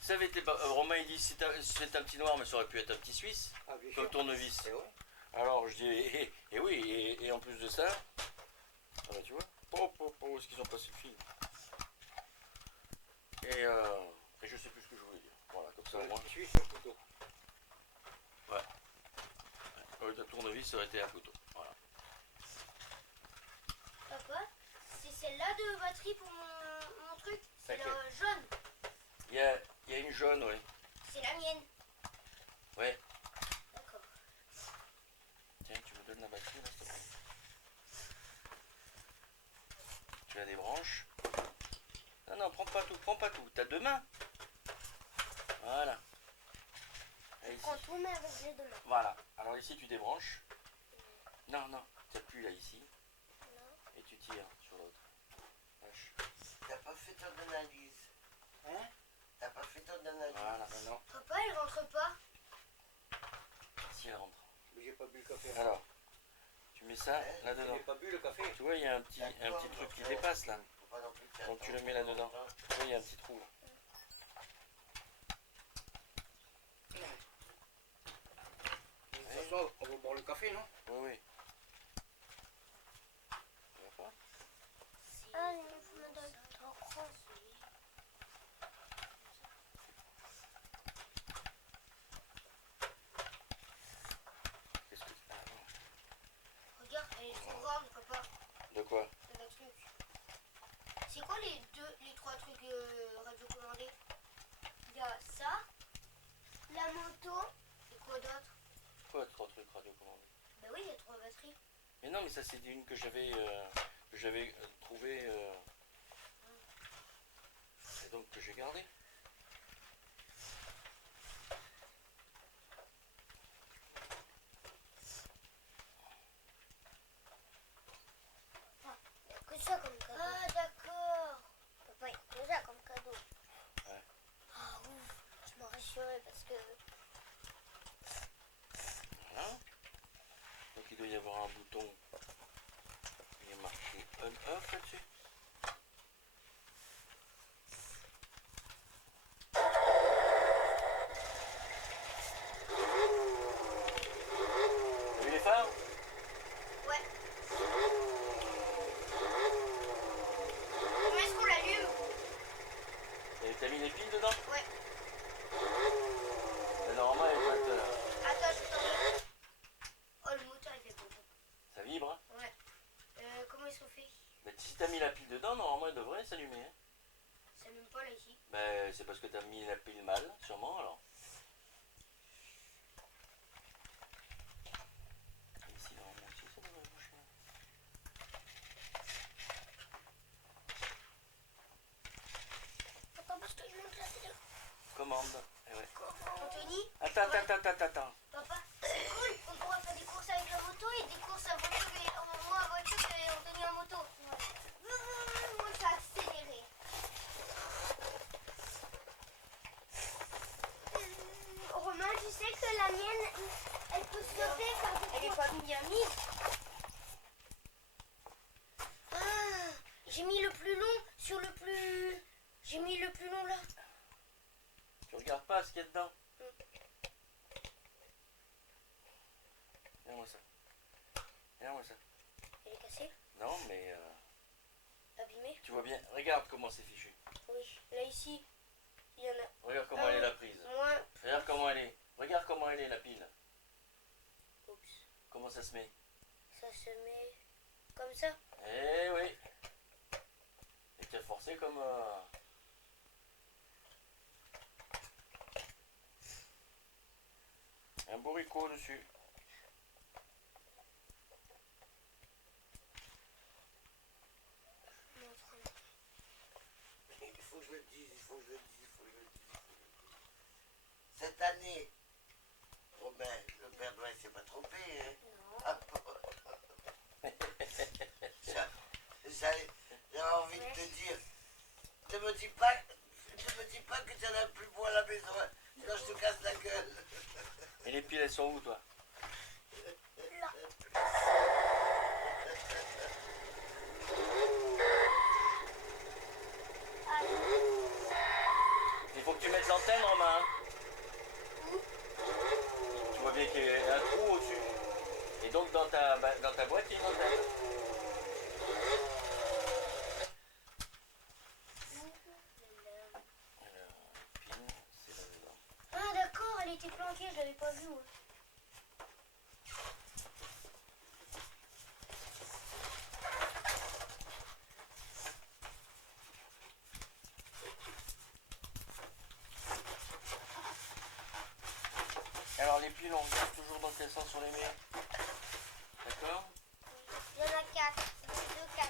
Si ça avait été, Romain il dit si c'est un petit noir, mais ça aurait pu être un petit suisse, Ah, bien comme sûr. tournevis. Et ouais. Alors je dis, et oui, et en plus de ça, ah bah tu vois, où est-ce qu'ils ont passé le fil? Et je sais plus ce que je voulais dire. Voilà, comme ça au moins. Je suis sur le couteau. Le tournevis ça aurait été un couteau. Voilà. Papa, c'est celle-là de batterie pour mon truc. C'est la Laquelle? jaune. Il y a une jaune, oui. C'est la mienne. Ouais. D'accord. Tiens, tu me donnes la batterie là, s'il te plaît. Tu as des branches. Non, non, prends pas tout. T'as deux mains. Voilà. Et ici. Prends tout, mais avec les deux mains. Voilà. Alors ici, tu débranches. Non, non, tu appuies là, ici. Non. Et tu tires sur l'autre. Lâche. T'as pas fait ton analyse. Hein? T'as pas fait ton analyse. Voilà. Non, Papa, il rentre pas. Si elle rentre. mais j'ai pas bu le café. Alors, tu mets ça là-dedans. J'ai pas bu le café. Tu vois, il y a un petit truc qui dépasse là. Faut pas non plus que Donc tu le t'attendes mets là-dedans. longtemps. Tu vois, il y a un petit trou là. De toute façon, on va boire le café, non? Oui, oui. Tu vois pas? Ah, je me donne trop gros. Qu'est-ce que... Ah, non. Regarde, elle est trop grande, papa. De quoi? Le truc. C'est quoi les trois trucs radiocommandés? Il y a ça, La moto, et quoi d'autre? Quoi, trois trucs radiocommandés? Ben oui, il y a trois batteries. Mais non, mais ça c'est une que j'avais trouvée et donc que j'ai gardée. que ça comme cadeau. Ah, d'accord. Papa, il y a que ça comme cadeau. Ouais. Ah, ouf, je me rassurais parce que... Voilà. Donc il doit y avoir un bouton. Il est marqué on-off là-dessus. T'as vu les phares? Ouais. Comment est-ce qu'on l'allume? Et t'as mis les piles dedans? Ouais. Mais normalement elle doit être... Attends, je t'en... Oh, le moteur, il fait bon. ça vibre, hein? Ouais. Comment est-ce qu'on fait? Mais si t'as mis la pile dedans, normalement elle devrait s'allumer. Hein? Ça allume pas là, ici. Ben c'est parce que t'as mis la pile mal, sûrement alors. Et ici normalement aussi ça devrait boucher. Attends, parce que je monte la télé. Commande. Eh ouais. Anthony, Attends. papa, c'est cool. On pourra faire des courses avec la moto et des courses à voiture et moi à voiture et Anthony à moto. Moi, je vais accélérer. Romain, tu sais que la mienne, elle peut sauter quand Elle est pas bien mise. Ah, j'ai mis le plus long sur le plus... J'ai mis le plus long là. Tu regardes pas ce qu'il y a dedans. Regarde-moi ça. Regarde-moi ça. Elle est cassée, Non mais abîmée. tu vois bien. Regarde comment c'est fichu. Oui, là ici, il y en a Regarde comment elle est la prise. moins. Regarde comment elle est. Regarde comment elle est la pile. Oups, Comment ça se met. ça se met comme ça. Eh oui. Et t'es forcé comme... Un bourricot dessus. Il faut que je le dise, il faut que je le dise, il faut que je le dise, il faut que je le dise. Cette année, oh ben, le Père Noël s'est pas trompé, hein. Ah, J'avais envie de te dire, ne me dis pas que tu en as plus beau à la maison, hein, sinon je te casse la gueule. Et les piles, elles sont où, toi? Il faut que tu mettes l'antenne en main. Tu vois bien qu'il y a un trou au-dessus. Et donc dans ta boîte, il y a une antenne. Alors, pin, c'est là-dedans. Ah d'accord, elle était planquée, je l'avais pas vue. Ouais. Alors les piles, on regarde toujours dans quel sens on les met. D'accord? Il y en a 4. 2, 4.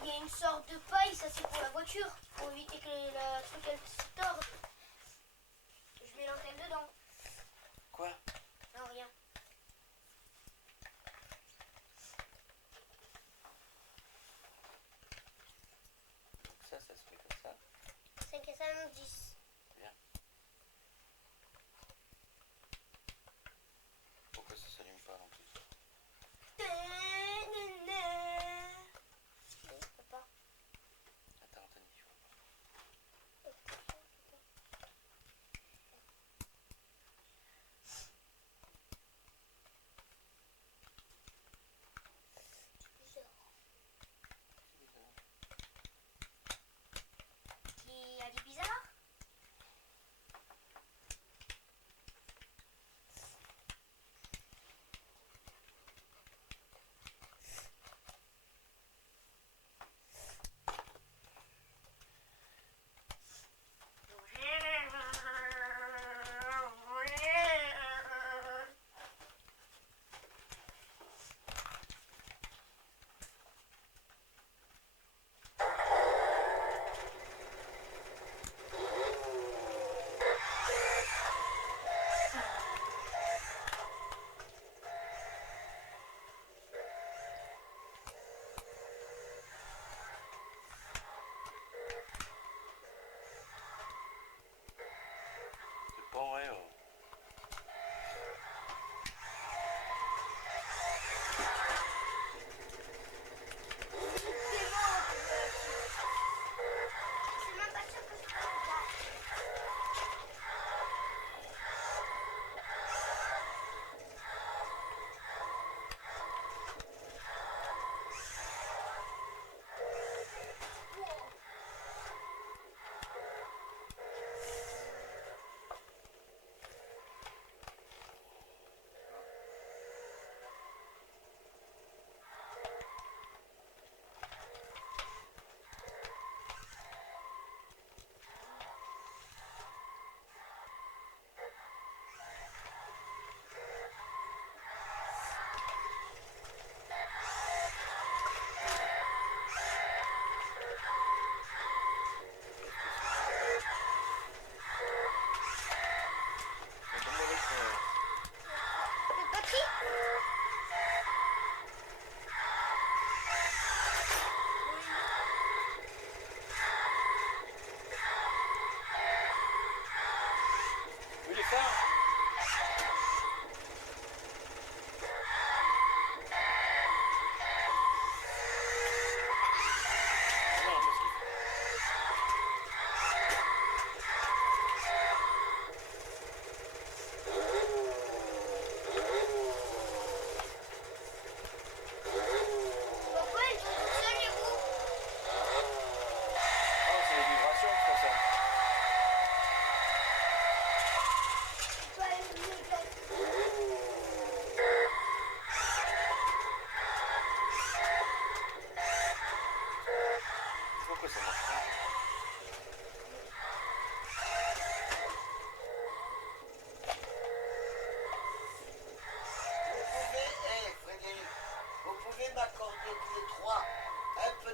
Il y a une sorte de paille, ça c'est pour la voiture, pour éviter que la truc elle se tord. Je mets l'antenne dedans. Quoi? Non, rien. Ça se met comme ça. 5 et 5, 10. Bien. Pourquoi ça s'allume pas en plus? Papa. Attends, Anthony, je vois pas.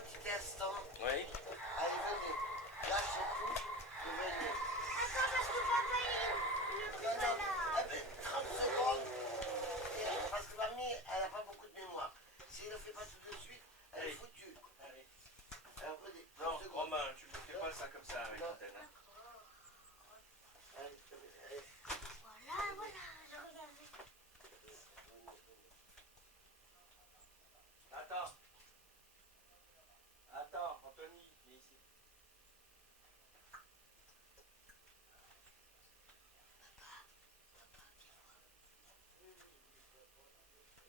petit instant. Oui. Allez, venez. Lâchez tout et venez. Attends, parce que papa, il Non, est pas non, là. 30 secondes. Parce que mamie, elle n'a pas beaucoup de mémoire. Si elle ne le fait pas tout de suite, elle est Allez. foutue. Allez. Alors, venez. Non, 30 secondes. Romain, tu ne fais pas ça comme ça avec Non. l'antenne. Hein. Allez, allez. Voilà, voilà, je regardais. Attends. Attends, Anthony, viens ici.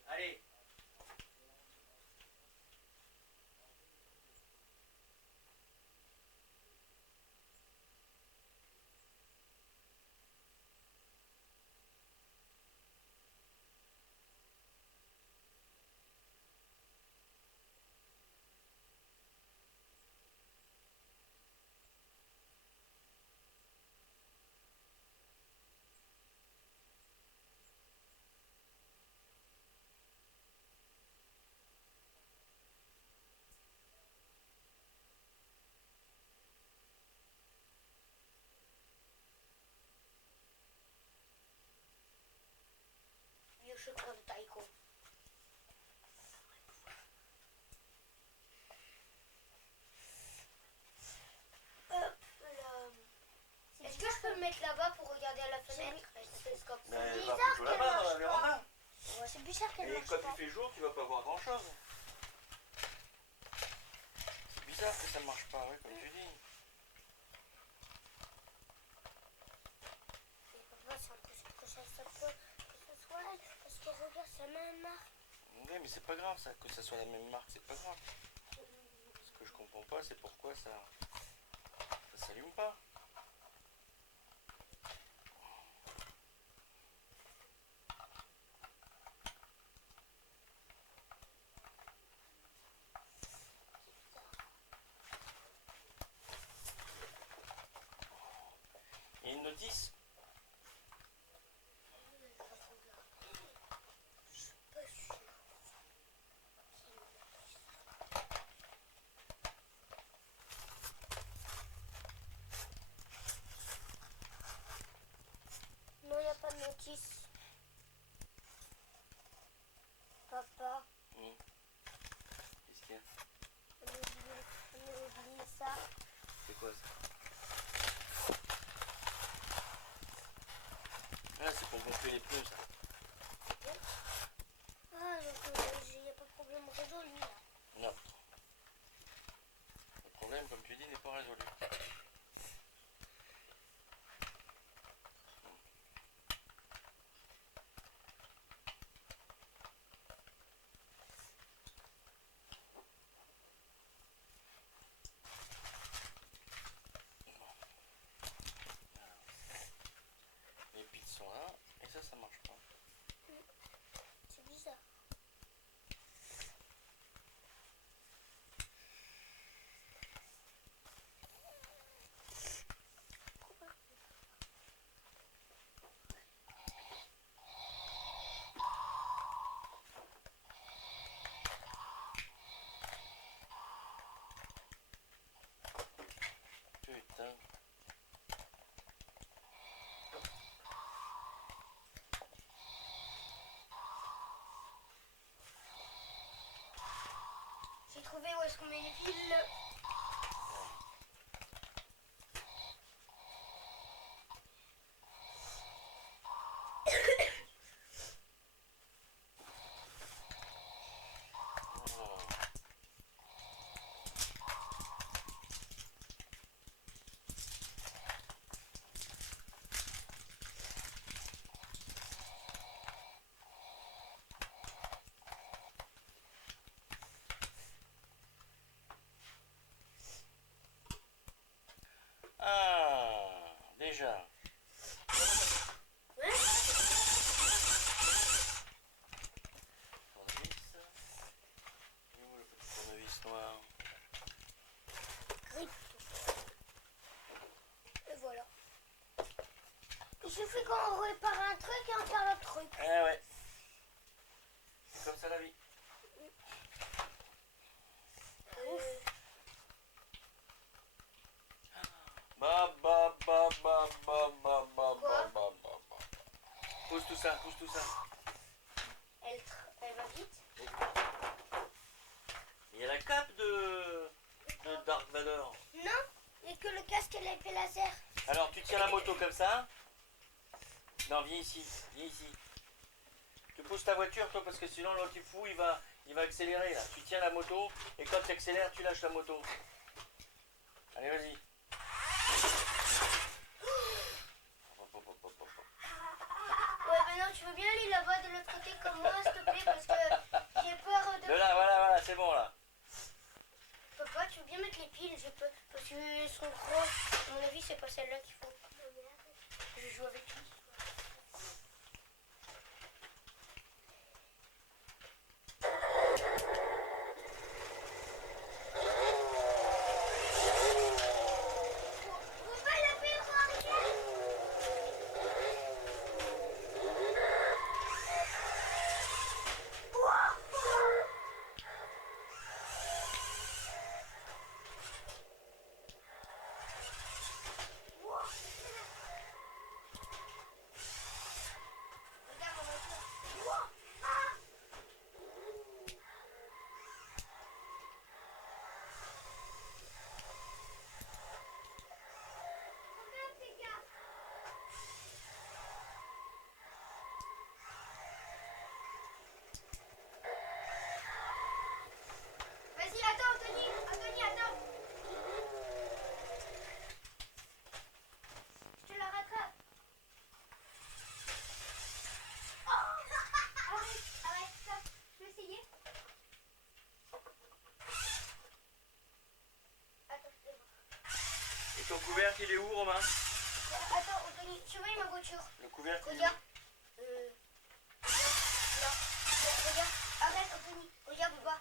Allez. Le chocolat de Taïko. Est-ce que je peux me mettre là-bas pour regarder à la fenêtre? C'est comme ça. Mais bizarre va plutôt qu'elle là-bas, dans marche la véranda. C'est bizarre qu'elle Et marche quand pas. il fait jour, tu vas pas voir grand-chose. C'est bizarre que ça ne marche pas, ouais, comme tu dis. Papa, c'est impossible que ça soit elle. Parce que regarde, ça m'a marqué. Oui, mais c'est pas grave ça, que ça soit la même marque, c'est pas grave. Ce que je comprends pas, c'est pourquoi ça s'allume pas. Il y a une notice. Non, il n'y a pas de notice. Papa, Qu'est-ce qu'il y a? on a oublié ça. C'est quoi ça? Ah, c'est pour gonfler les pneus ça. Ah, il n'y a pas de problème résolu là. Non. Le problème, comme tu dis, n'est pas résolu. Les piles sont là, et ça marche pas. C'est bizarre. Putain. J'ai trouvé où est-ce qu'on met les fils. Ah, déjà. Tournevis. Il est où le petit tournevis noir? Grip. Et voilà. Il suffit qu'on répare un truc et on perd l'autre truc. Eh ouais. C'est comme ça la vie. Ouf. Pousse tout ça, pousse tout ça. Elle va vite. Il y a la cape de Dark Vador. Non, il n'y a que le casque et l'épée laser. Alors tu tiens la moto comme ça. Non, viens ici, viens ici. Tu pousses ta voiture toi parce que sinon l'autre fou il va accélérer là. Tu tiens la moto et quand tu accélères tu lâches la moto. Allez vas-y. Ouais, maintenant tu veux bien aller là-bas de l'autre côté comme moi, s'il te plaît, parce que j'ai peur de... De là, voilà, c'est bon là. Papa, tu veux bien mettre les piles, j'ai peur, parce qu'elles sont grosses. À mon avis, c'est pas celle-là qu'il faut. Je joue avec lui. Vas-y, attends, Anthony, attends. Je te la rattrape. Arrête, stop. Je vais essayer. Attends, je vais voir. Et ton couvercle il est où Romain? Attends, Anthony, tu vois ma voiture? Le couvercle il est où? Regarde. Là. Regarde. Arrête, Anthony. Regarde, papa.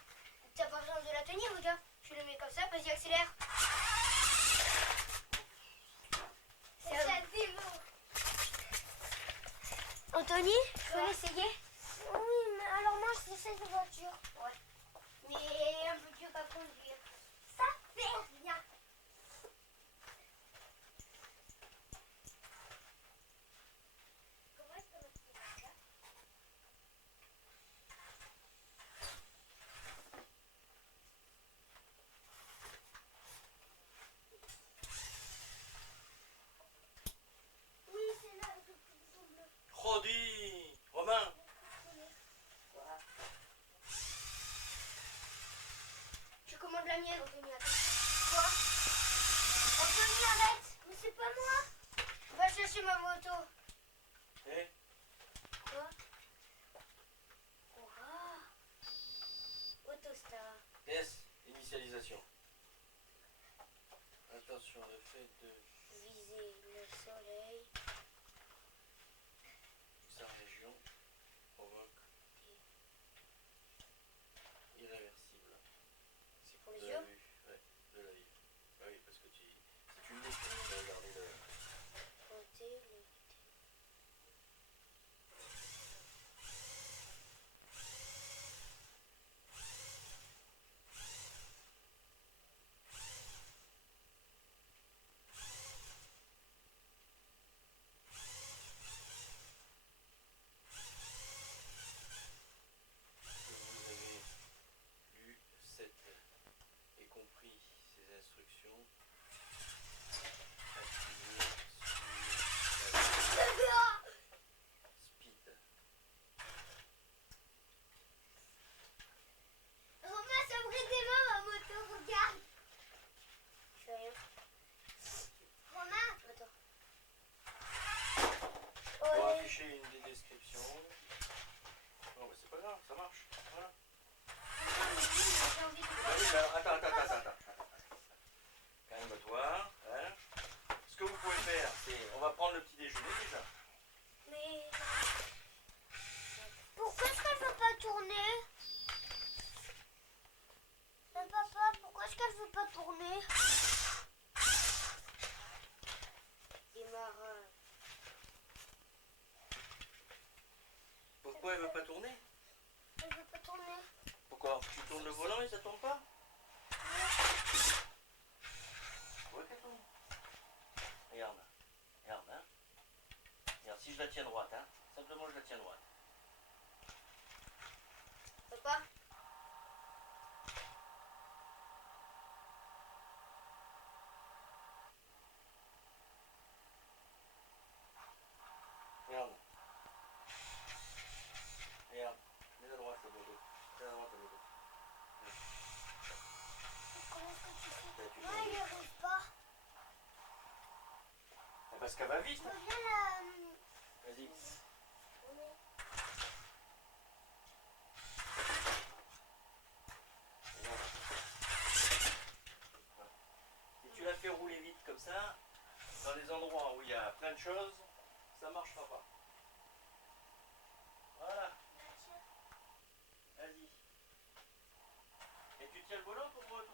T'as pas besoin de la tenir, regarde. Tu le mets comme ça, vas-y, accélère. C'est bon. Anthony, tu veux l'essayer? Oui, mais alors moi je sais cette voiture. Ouais. Mais un peu dur à conduire. Ça fait rien. Comment est-ce qu'on va faire ça? Oui, c'est là avec le petit bouton bleu. Oh dis Romain. Je commande la mienne, Anthony. Attends. Quoi? Anthony, arrête. Mais c'est pas moi. Va chercher ma moto. Eh, Quoi? Autostar. yes, initialisation. Attention, le fait de Viser le soleil. sa région provoque irréversible. C'est pour les De yeux? la vue, ouais, de la vue. Ah oui, parce que si tu le laisses, tu vas regarder le... Côté, le... Vous avez lu et compris ces instructions. Appuyez sur la speed. Romain, ça brille des mains ma moto, regarde. Je fais rien. Romain. Attends. On va Ouais. afficher une des descriptions. Non, mais c'est pas grave, ça marche. Voilà. J'ai envie de... Ah oui, mais alors, attends. Calme-toi. Hein. Ce que vous pouvez faire, c'est... On va prendre le petit déjeuner déjà. Mais... Pourquoi est-ce qu'elle veut pas tourner? Mais papa, pourquoi est-ce qu'elle veut pas tourner? Démarrage. Pourquoi elle veut pas tourner? Elle veut pas tourner. Pourquoi? Tu tournes le volant et ça tourne pas? Ouais, qu'elle tourne. Regarde, hein. Regarde, si je la tiens droite, hein. Simplement, je la tiens droite. Papa, Regarde. Regarde. Mets à droite le poteau. Mets à droite le poteau. Comment est-ce que tu fais? Là, tu Non, peux il n'y aller. arrive pas. Parce qu'elle va vite. Je veux bien la... Vas-y. Si tu la fais rouler vite comme ça, dans les endroits où il y a plein de choses, ça marchera pas. Voilà. Vas-y. Et tu tiens le volant pour tourner.